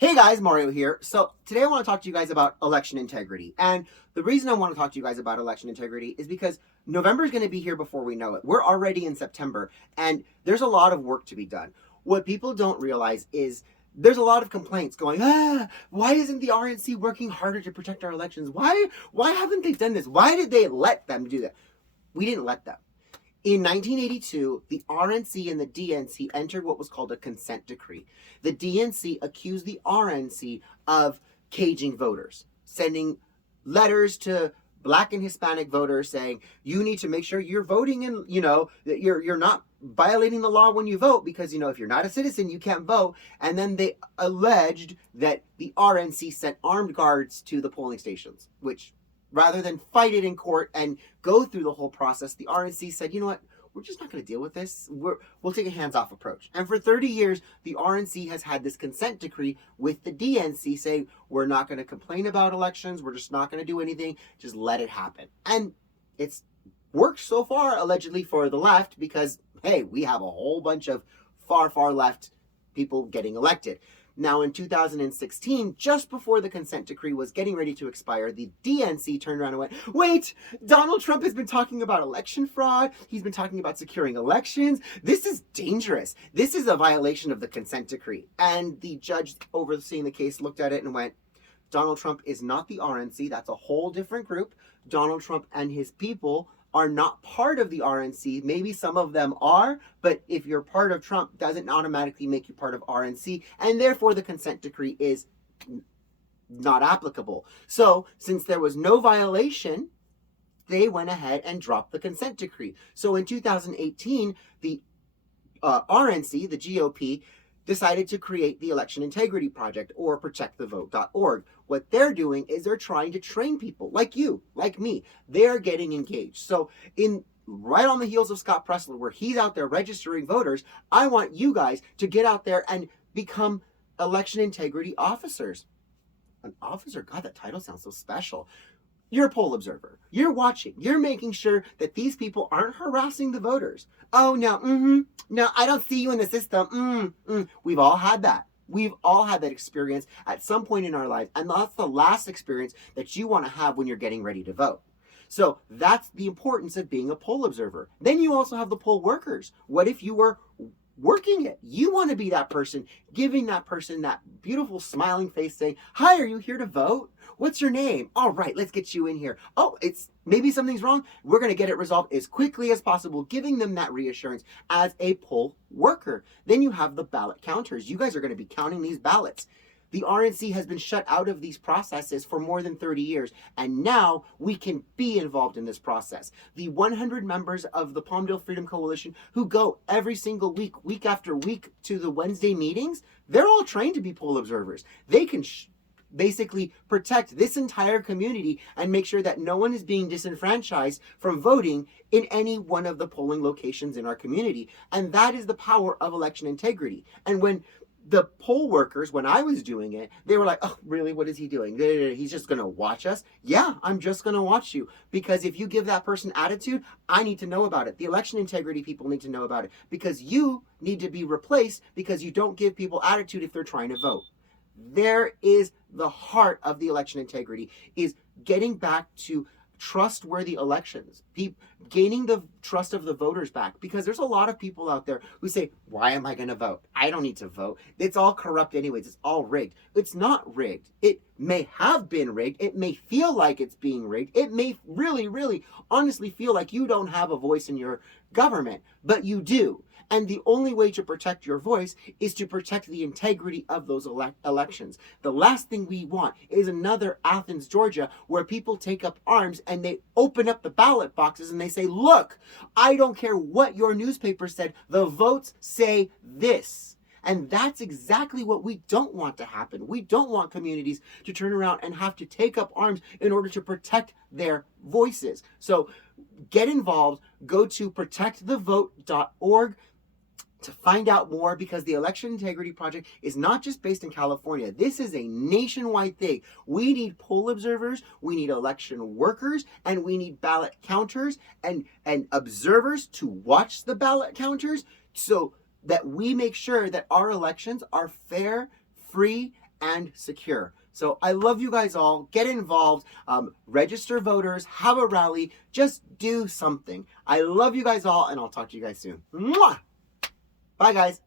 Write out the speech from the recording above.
Hey guys, Mario here. So today I want to talk to you guys about election integrity. And the reason I want to talk to you guys about election integrity is because November is going to be here before we know it. We're already in September and there's a lot of work to be done. What people don't realize is there's a lot of complaints going, why isn't the RNC working harder to protect our elections? Why haven't they done this? Why did they let them do that? We didn't let them. In 1982, the RNC and the DNC entered what was called a consent decree. The DNC accused the RNC of caging voters, sending letters to Black and Hispanic voters saying, you need to make sure you're voting and, that you're not violating the law when you vote because, if you're not a citizen, you can't vote. And then they alleged that the RNC sent armed guards to the polling stations, which rather than fight it in court and go through the whole process, the RNC said, you know what, we're just not going to deal with this. We'll take a hands-off approach. And for 30 years, the RNC has had this consent decree with the DNC saying, we're not going to complain about elections. We're just not going to do anything. Just let it happen. And it's worked so far, allegedly, for the left because, hey, we have a whole bunch of far, far left people getting elected. Now, in 2016, just before the consent decree was getting ready to expire, the DNC turned around and went, wait, Donald Trump has been talking about election fraud. He's been talking about securing elections. This is dangerous. This is a violation of the consent decree. And the judge overseeing the case looked at it and went, Donald Trump is not the RNC. That's a whole different group. Donald Trump and his people are not part of the RNC. Maybe some of them are, but if you're part of Trump, doesn't automatically make you part of RNC, and therefore the consent decree is not applicable. So, since there was no violation, they went ahead and dropped the consent decree. So in 2018, the RNC, the GOP, decided to create the Election Integrity Project, or protectthevote.org. What they're doing is they're trying to train people like you, like me. They're getting engaged. So right on the heels of Scott Pressler, where he's out there registering voters, I want you guys to get out there and become election integrity officers. An officer? God, that title sounds so special. You're a poll observer. You're watching. You're making sure that these people aren't harassing the voters. Oh, no, no, I don't see you in the system. We've all had that. We've all had that experience at some point in our life, and that's the last experience that you want to have when you're getting ready to vote. So that's the importance of being a poll observer. Then you also have the poll workers. What if you were working it? You want to be that person, giving that person that beautiful smiling face saying, hi, are you here to vote? What's your name? All right, let's get you in here. Oh, it's maybe something's wrong. We're going to get it resolved as quickly as possible, giving them that reassurance as a poll worker. Then you have the ballot counters. You guys are going to be counting these ballots. The RNC has been shut out of these processes for more than 30 years, and now we can be involved in this process. The 100 members of the Palmdale Freedom Coalition who go every single week, week after week, to the Wednesday meetings, they're all trained to be poll observers. They can basically protect this entire community and make sure that no one is being disenfranchised from voting in any one of the polling locations in our community. And that is the power of election integrity. And when the poll workers, when I was doing it, they were like, oh, really? What is he doing? He's just going to watch us? Yeah, I'm just going to watch you. Because if you give that person attitude, I need to know about it. The election integrity people need to know about it. Because you need to be replaced because you don't give people attitude if they're trying to vote. There is the heart of the election integrity, is getting back to trustworthy elections, gaining the trust of the voters back, because there's a lot of people out there who say, why am I going to vote? I don't need to vote. It's all corrupt anyways. It's all rigged. It's not rigged. It may have been rigged. It may feel like it's being rigged. It may really, really honestly feel like you don't have a voice in your government, but you do. And the only way to protect your voice is to protect the integrity of those elections. The last thing we want is another Athens, Georgia, where people take up arms and they open up the ballot boxes and they say, look, I don't care what your newspaper said, the votes say this. And that's exactly what we don't want to happen. We don't want communities to turn around and have to take up arms in order to protect their voices. So get involved. Go to protectthevote.org to find out more, because the Election Integrity Project is not just based in California. This is a nationwide thing. We need poll observers, we need election workers, and we need ballot counters and observers to watch the ballot counters so that we make sure that our elections are fair, free, and secure. So I love you guys all. Get involved. Register voters. Have a rally. Just do something. I love you guys all, and I'll talk to you guys soon. Mwah! Bye, guys.